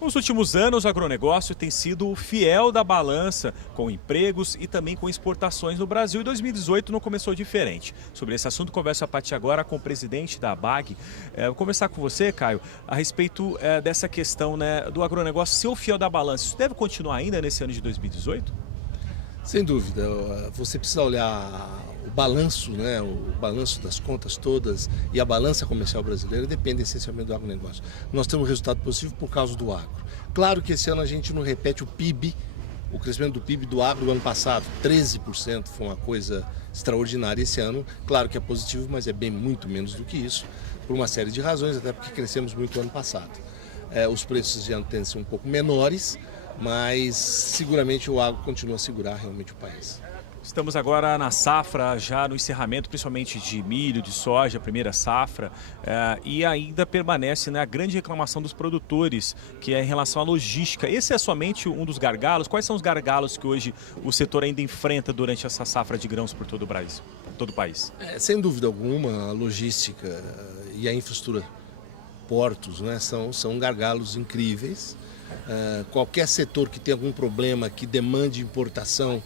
Nos últimos anos, o agronegócio tem sido o fiel da balança, com empregos e também com exportações no Brasil. E 2018 não começou diferente. Sobre esse assunto, converso a partir agora com o presidente da ABAG. Vou conversar com você, Caio, a respeito dessa questão, né, do agronegócio ser o fiel da balança. Isso deve continuar ainda nesse ano de 2018? Sem dúvida, você precisa olhar o balanço, né? O balanço das contas todas e a balança comercial brasileira depende essencialmente do agronegócio. Nós temos um resultado positivo por causa do agro. Claro que esse ano a gente não repete o PIB, o crescimento do PIB do agro do ano passado, 13% foi uma coisa extraordinária esse ano. Claro que é positivo, mas é bem muito menos do que isso, por uma série de razões, até porque crescemos muito no ano passado. Os preços de ano tendem a ser um pouco menores, mas seguramente o agro continua a segurar realmente o país. Estamos agora na safra, já no encerramento, principalmente de milho, de soja, a primeira safra, e ainda permanece, né, a grande reclamação dos produtores, que é em relação à logística. Esse é somente um dos gargalos? Quais são os gargalos que hoje o setor ainda enfrenta durante essa safra de grãos por todo o país? Sem dúvida alguma, a logística e a infraestrutura, portos, né, são gargalos incríveis. Qualquer setor que tenha algum problema que demande importação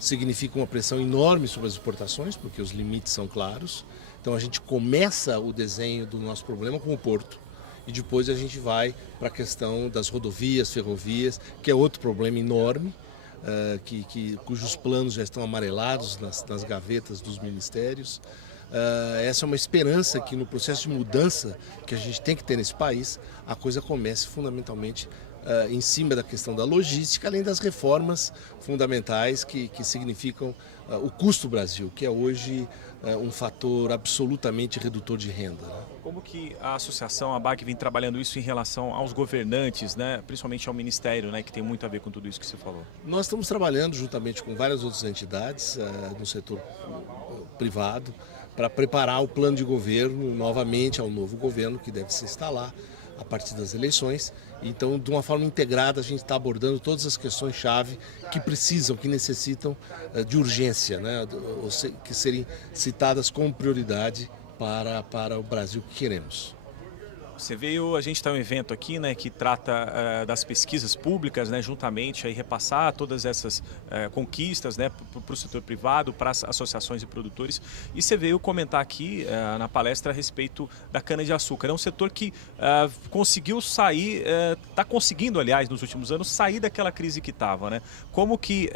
significa uma pressão enorme sobre as exportações, porque os limites são claros. Então a gente começa o desenho do nosso problema com o porto e depois a gente vai para a questão das rodovias, ferrovias, que é outro problema enorme, cujos planos já estão amarelados nas gavetas dos ministérios. Essa é uma esperança que no processo de mudança que a gente tem que ter nesse país, a coisa comece fundamentalmente em cima da questão da logística, além das reformas fundamentais que significam o custo Brasil, que é hoje um fator absolutamente redutor de renda. Né? Como que a associação, a ABAG, vem trabalhando isso em relação aos governantes, né? Principalmente ao Ministério, né? Que tem muito a ver com tudo isso que você falou? Nós estamos trabalhando juntamente com várias outras entidades no setor privado para preparar o plano de governo novamente ao novo governo que deve se instalar a partir das eleições. Então, de uma forma integrada, a gente está abordando todas as questões-chave que necessitam de urgência, né? Que serem citadas como prioridade para o Brasil que queremos. Você veio, a gente está em um evento aqui, né, que trata das pesquisas públicas, né, juntamente aí repassar todas essas conquistas, né, para o setor privado, para as associações e produtores. E você veio comentar aqui na palestra a respeito da cana-de-açúcar. É um setor que conseguiu sair, está conseguindo, aliás, nos últimos anos, sair daquela crise que estava, né? Como que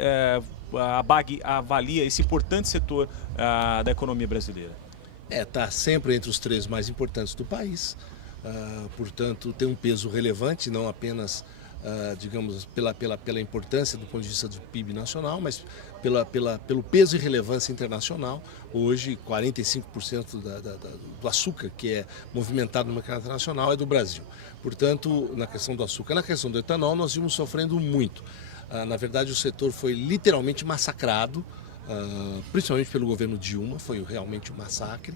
a ABAG avalia esse importante setor da economia brasileira? Está sempre entre os 3 mais importantes do país. Portanto, tem um peso relevante, não apenas, digamos, pela importância do ponto de vista do PIB nacional, mas pelo peso e relevância internacional. Hoje, 45% do açúcar que é movimentado no mercado internacional é do Brasil. Portanto, na questão do açúcar, na questão do etanol, nós vimos sofrendo muito. Na verdade, o setor foi literalmente massacrado, principalmente pelo governo Dilma, foi realmente um massacre.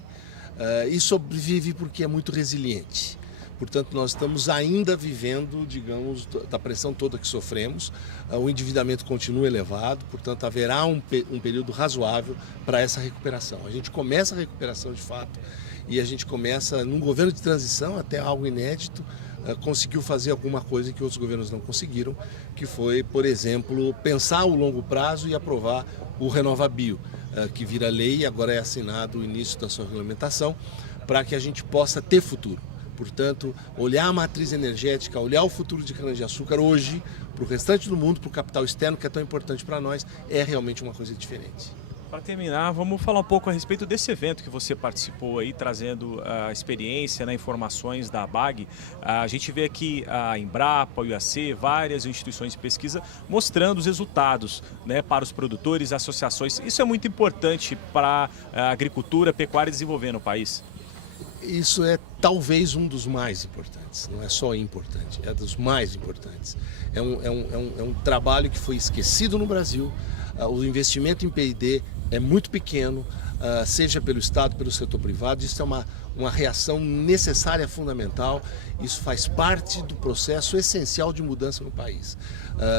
E sobrevive porque é muito resiliente. Portanto, nós estamos ainda vivendo, digamos, da pressão toda que sofremos. O endividamento continua elevado, portanto, haverá um período razoável para essa recuperação. A gente começa a recuperação de fato e a gente começa, num governo de transição, até algo inédito, conseguiu fazer alguma coisa que outros governos não conseguiram, que foi, por exemplo, pensar o longo prazo e aprovar o RenovaBio, que vira lei e agora é assinado o início da sua regulamentação, para que a gente possa ter futuro. Portanto, olhar a matriz energética, olhar o futuro de cana-de-açúcar hoje, para o restante do mundo, para o capital externo, que é tão importante para nós, é realmente uma coisa diferente. Para terminar, vamos falar um pouco a respeito desse evento que você participou aí, trazendo a experiência, né, informações da ABAG. A gente vê aqui a Embrapa, o IAC, várias instituições de pesquisa mostrando os resultados, né, para os produtores, associações. Isso é muito importante para a agricultura, a pecuária desenvolver no país. Isso é talvez um dos mais importantes, não é só importante, é dos mais importantes. É um trabalho que foi esquecido no Brasil. o investimento em P&D é muito pequeno, seja pelo Estado, pelo setor privado. Isso é uma reação necessária, fundamental. Isso faz parte do processo essencial de mudança no país.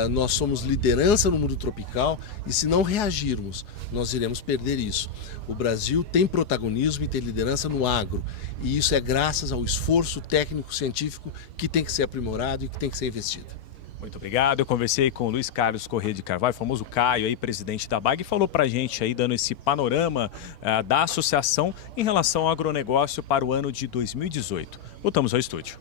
Nós somos liderança no mundo tropical e, se não reagirmos, nós iremos perder isso. O Brasil tem protagonismo e tem liderança no agro, e isso é graças ao esforço técnico-científico que tem que ser aprimorado e que tem que ser investido. Muito obrigado. Eu conversei com o Luiz Carlos Corrêa de Carvalho, famoso Caio, aí, presidente da BAG, e falou pra gente aí, dando esse panorama da associação em relação ao agronegócio para o ano de 2018. Voltamos ao estúdio.